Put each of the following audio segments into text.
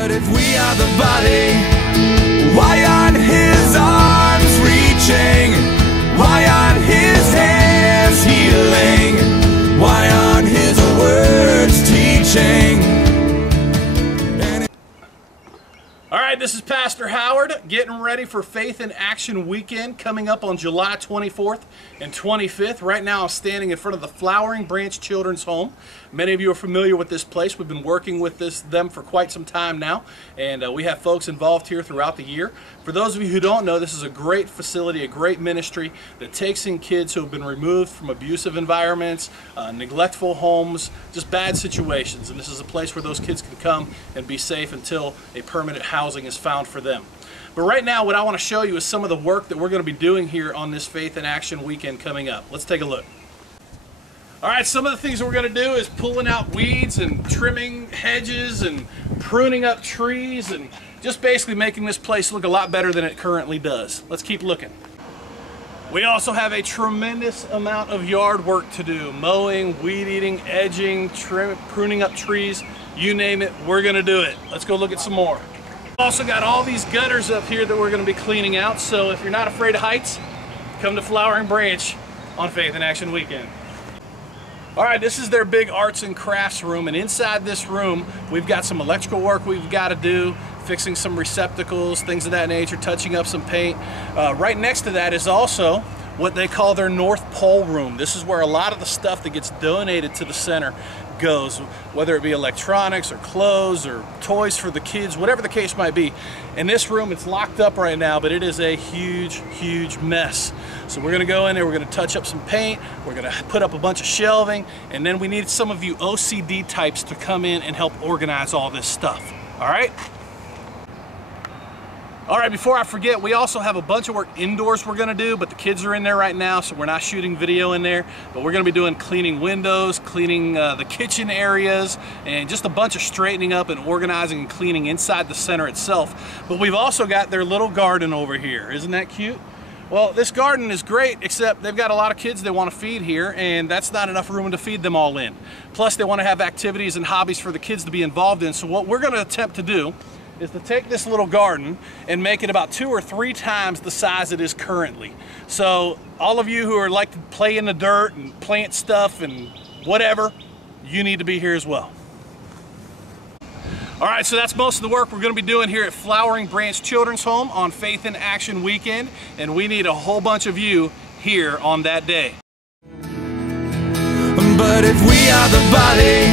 But if we are the body, why aren't his arms reaching? Why aren't his hands healing? Why aren't his words teaching? All right, this is Pastor Howard getting ready for Faith in Action Weekend coming up on July 24th and 25th. Right now I'm standing in front of the Flowering Branch Children's Home. Many of you are familiar with this place. We've been working with them for quite some time now, and we have folks involved here throughout the year. For those of you who don't know, this is a great facility, a great ministry that takes in kids who have been removed from abusive environments, neglectful homes, just bad situations. And this is a place where those kids can come and be safe until a permanent housing is found for them. But right now, what I want to show you is some of the work that we're going to be doing here on this Faith in Action Weekend coming up. Let's take a look. All right, some of the things that we're going to do is pulling out weeds and trimming hedges and pruning up trees and just basically making this place look a lot better than it currently does. Let's keep looking. We also have a tremendous amount of yard work to do. Mowing, weed eating, edging, pruning up trees, you name it, we're going to do it. Let's go look at some more. We've also got all these gutters up here that we're going to be cleaning out, so if you're not afraid of heights, come to Flowering Branch on Faith in Action Weekend. All right, this is their big arts and crafts room, and inside this room we've got some electrical work we've got to do, fixing some receptacles, things of that nature, touching up some paint. Right next to that is also what they call their North Pole room. This is where a lot of the stuff that gets donated to the center goes, whether it be electronics or clothes or toys for the kids, whatever the case might be. In this room, it's locked up right now, but it is a huge mess. So we're gonna go in there, we're gonna touch up some paint, we're gonna put up a bunch of shelving, and then we need some of you OCD types to come in and help organize all this stuff. All right? All right, before I forget, we also have a bunch of work indoors we're gonna do, but the kids are in there right now, so we're not shooting video in there, but we're gonna be doing cleaning windows, cleaning the kitchen areas, and just a bunch of straightening up and organizing and cleaning inside the center itself. But we've also got their little garden over here. Isn't that cute? Well, this garden is great, except they've got a lot of kids they want to feed here, and that's not enough room to feed them all in. Plus, they want to have activities and hobbies for the kids to be involved in, so what we're gonna attempt to do is to take this little garden and make it about 2 or 3 times the size it is currently. So all of you who are like to play in the dirt and plant stuff and whatever, you need to be here as well. All right, so that's most of the work we're gonna be doing here at Flowering Branch Children's Home on Faith in Action Weekend, and we need a whole bunch of you here on that day. But if we are the body,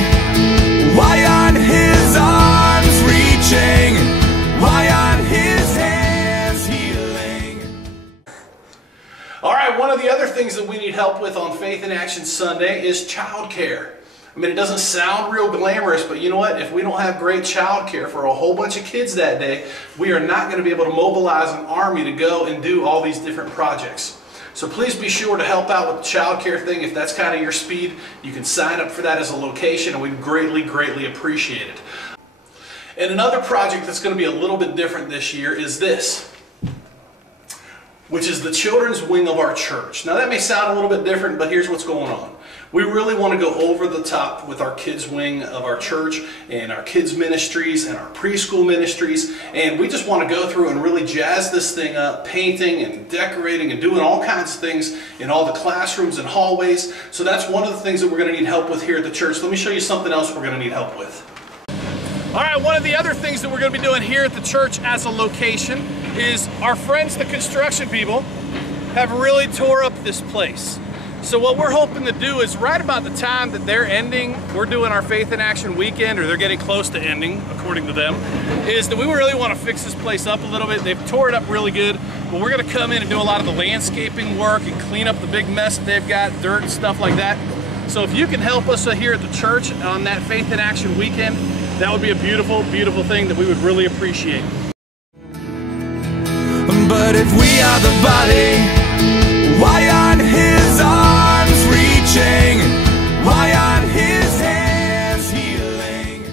why aren't his arms reaching? Why aren't his hands healing? All right, one of the other things that we need help with on Faith in Action Sunday is childcare. I mean, it doesn't sound real glamorous, but you know what? If we don't have great childcare for a whole bunch of kids that day, we are not going to be able to mobilize an army to go and do all these different projects. So please be sure to help out with the childcare thing. If that's kind of your speed, you can sign up for that as a location, and we'd greatly appreciate it. And another project that's going to be a little bit different this year is this, which is the children's wing of our church. Now that may sound a little bit different, but here's what's going on. We really want to go over the top with our kids wing of our church and our kids ministries and our preschool ministries, and we just want to go through and really jazz this thing up, painting and decorating and doing all kinds of things in all the classrooms and hallways. So that's one of the things that we're going to need help with here at the church. Let me show you something else we're going to need help with. All right, one of the other things that we're going to be doing here at the church as a location is our friends, the construction people, have really tore up this place. So what we're hoping to do is right about the time that they're ending, we're doing our Faith in Action Weekend, or they're getting close to ending, according to them, is that we really want to fix this place up a little bit. They've tore it up really good, but we're going to come in and do a lot of the landscaping work and clean up the big mess that they've got, dirt and stuff like that. So if you can help us here at the church on that Faith in Action Weekend, that would be a beautiful thing that we would really appreciate. But if we are the body, why aren't his arms reaching? Why aren't his hands healing?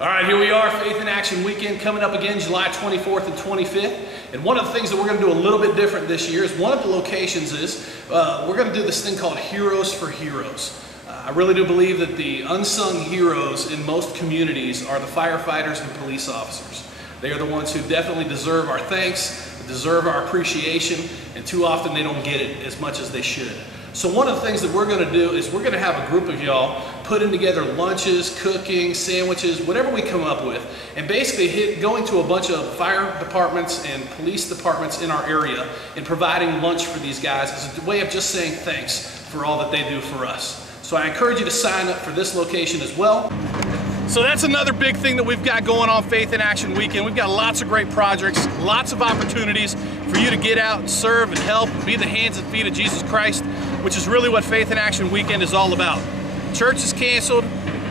All right, here we are, Faith in Action Weekend coming up again, July 24th and 25th. And one of the things that we're going to do a little bit different this year is one of the locations is we're going to do this thing called Heroes for Heroes. I really do believe that the unsung heroes in most communities are the firefighters and police officers. They are the ones who definitely deserve our thanks, deserve our appreciation, and too often they don't get it as much as they should. So one of the things that we're going to do is we're going to have a group of y'all putting together lunches, cooking, sandwiches, whatever we come up with, and basically going to a bunch of fire departments and police departments in our area and providing lunch for these guys as a way of just saying thanks for all that they do for us. So I encourage you to sign up for this location as well. So that's another big thing that we've got going on Faith in Action Weekend. We've got lots of great projects, lots of opportunities for you to get out and serve and help and be the hands and feet of Jesus Christ, which is really what Faith in Action Weekend is all about. Church is canceled,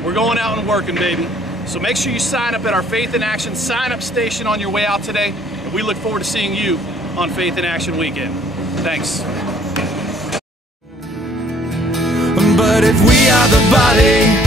we're going out and working, baby. So make sure you sign up at our Faith in Action sign-up station on your way out today, and we look forward to seeing you on Faith in Action Weekend. Thanks. But if we are the body,